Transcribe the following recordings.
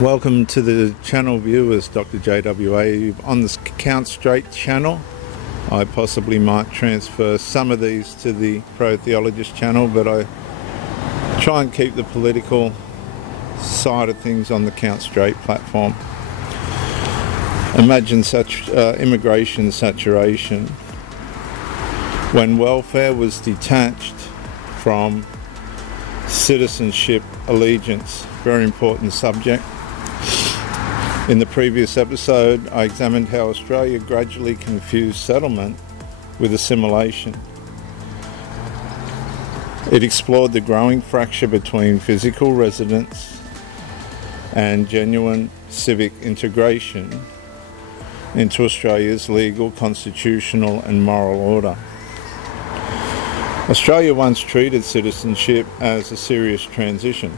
Welcome to the channel viewers, Dr. JWA. On the Count Straight channel, I possibly might transfer some of these to the Pro Theologist channel, but I try and keep the political side of things on the Count Straight platform. Imagine such immigration saturation when welfare was detached from citizenship allegiance. Very important subject. In the previous episode, I examined how Australia gradually confused settlement with assimilation. It explored the growing fracture between physical residence and genuine civic integration into Australia's legal, constitutional and moral order. Australia once treated citizenship as a serious transition.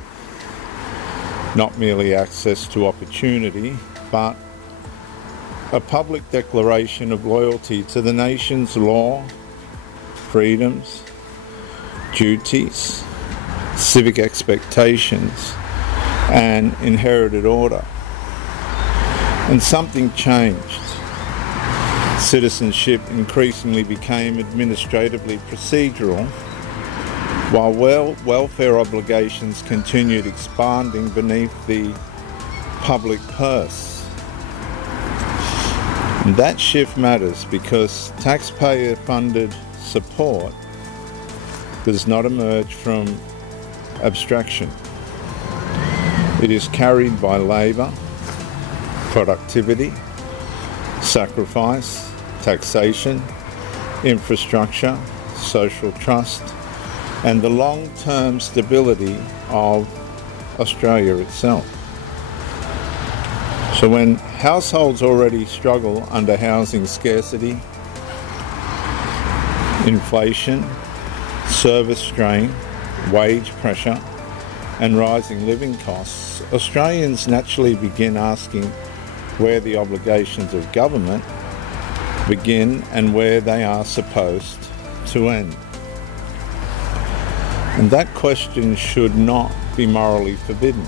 Not merely access to opportunity, but a public declaration of loyalty to the nation's law, freedoms, duties, civic expectations, and inherited order. And something changed. Citizenship increasingly became administratively procedural, while welfare obligations continued expanding beneath the public purse. And that shift matters because taxpayer-funded support does not emerge from abstraction. It is carried by labour, productivity, sacrifice, taxation, infrastructure, social trust, and the long-term stability of Australia itself. So when households already struggle under housing scarcity, inflation, service strain, wage pressure, and rising living costs, Australians naturally begin asking where the obligations of government begin and where they are supposed to end. And that question should not be morally forbidden.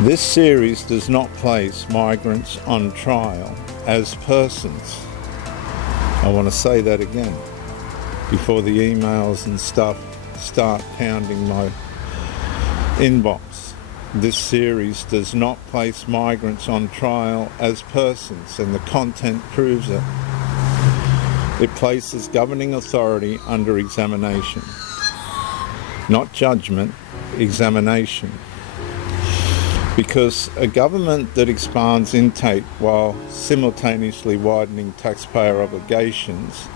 This series does not place migrants on trial as persons. I want to say that again before the emails and stuff start pounding my inbox. This series does not place migrants on trial as persons, and the content proves it. It places governing authority under examination. Not judgment, examination. Because a government that expands intake while simultaneously widening taxpayer obligations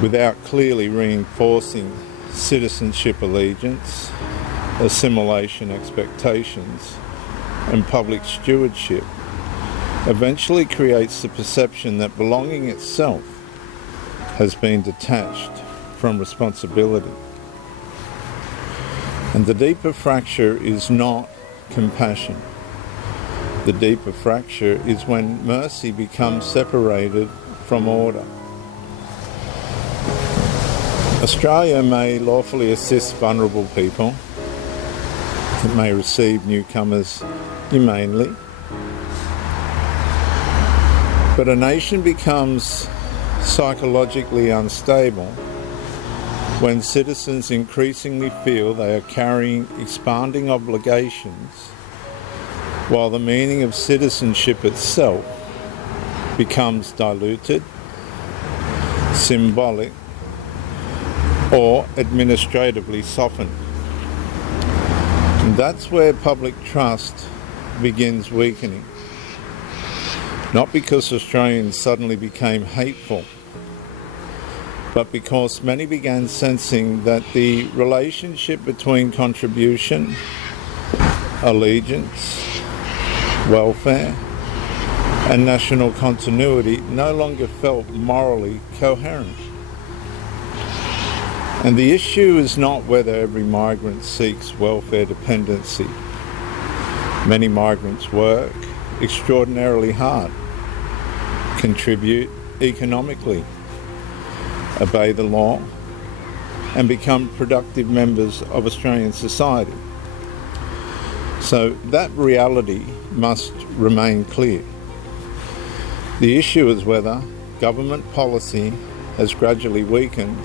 without clearly reinforcing citizenship allegiance, assimilation expectations, and public stewardship eventually creates the perception that belonging itself has been detached from responsibility. And the deeper fracture is not compassion. The deeper fracture is when mercy becomes separated from order. Australia may lawfully assist vulnerable people. It may receive newcomers humanely. But a nation becomes psychologically unstable when citizens increasingly feel they are carrying expanding obligations, while the meaning of citizenship itself becomes diluted, symbolic, or administratively softened. And that's where public trust begins weakening. Not because Australians suddenly became hateful, but because many began sensing that the relationship between contribution, allegiance, welfare, and national continuity no longer felt morally coherent. And the issue is not whether every migrant seeks welfare dependency. Many migrants work extraordinarily hard, contribute economically, obey the law, and become productive members of Australian society. So that reality must remain clear. The issue is whether government policy has gradually weakened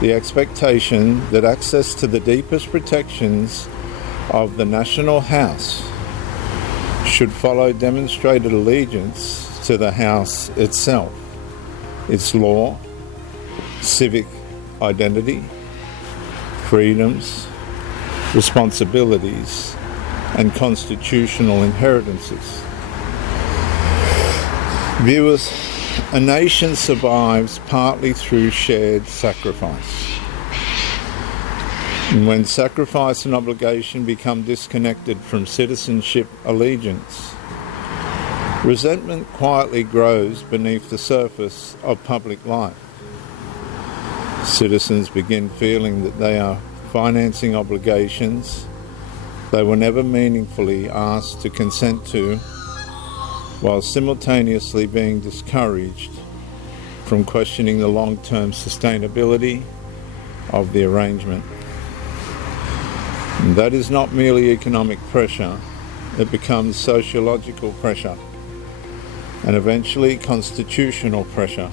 the expectation that access to the deepest protections of the national house should follow demonstrated allegiance to the house itself, its law, civic identity, freedoms, responsibilities, and constitutional inheritances. Viewers, a nation survives partly through shared sacrifice. And when sacrifice and obligation become disconnected from citizenship allegiance, resentment quietly grows beneath the surface of public life. Citizens begin feeling that they are financing obligations they were never meaningfully asked to consent to, while simultaneously being discouraged from questioning the long-term sustainability of the arrangement. And that is not merely economic pressure, it becomes sociological pressure and eventually constitutional pressure.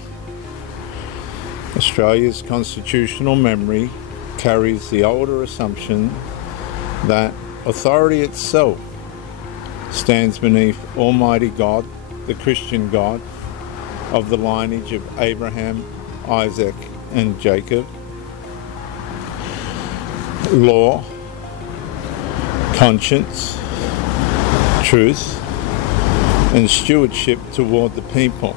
Australia's constitutional memory carries the older assumption that authority itself stands beneath Almighty God, the Christian God of the lineage of Abraham, Isaac, and Jacob. Law, conscience, truth, and stewardship toward the people.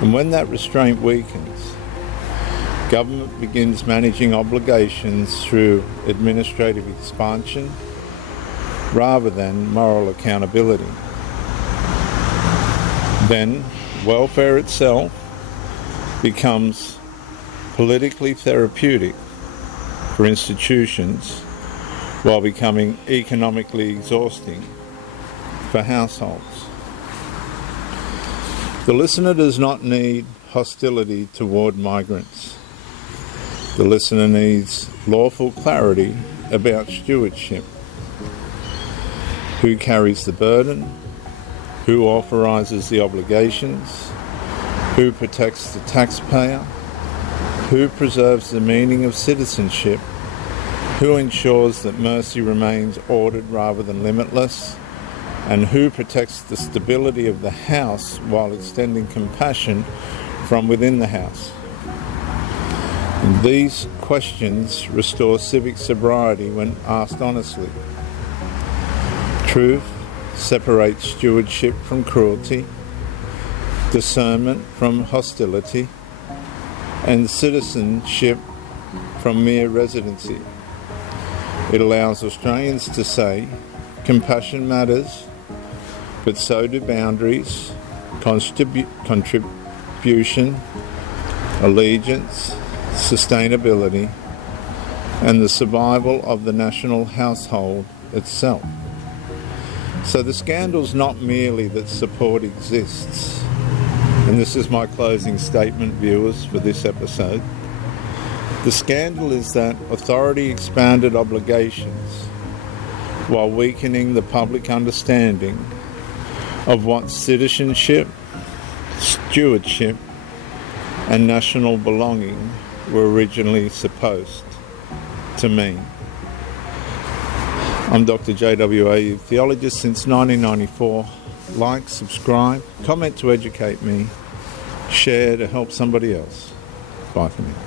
And when that restraint weakens, government begins managing obligations through administrative expansion rather than moral accountability. Then welfare itself becomes politically therapeutic for institutions while becoming economically exhausting for households. The listener does not need hostility toward migrants. The listener needs lawful clarity about stewardship. Who carries the burden? Who authorises the obligations? Who protects the taxpayer? Who preserves the meaning of citizenship? Who ensures that mercy remains ordered rather than limitless? And who protects the stability of the house while extending compassion from within the house? And these questions restore civic sobriety when asked honestly. Truth separates stewardship from cruelty, discernment from hostility, and citizenship from mere residency. It allows Australians to say, compassion matters, but so do boundaries, contribution, allegiance, sustainability, and the survival of the national household itself. So the scandal's not merely that support exists, and this is my closing statement, viewers, for this episode. The scandal is that authority expanded obligations while weakening the public understanding of what citizenship, stewardship, and national belonging were originally supposed to mean. I'm Dr. JWA, theologist since 1994. Like, subscribe, comment to educate me, share to help somebody else. Bye for now.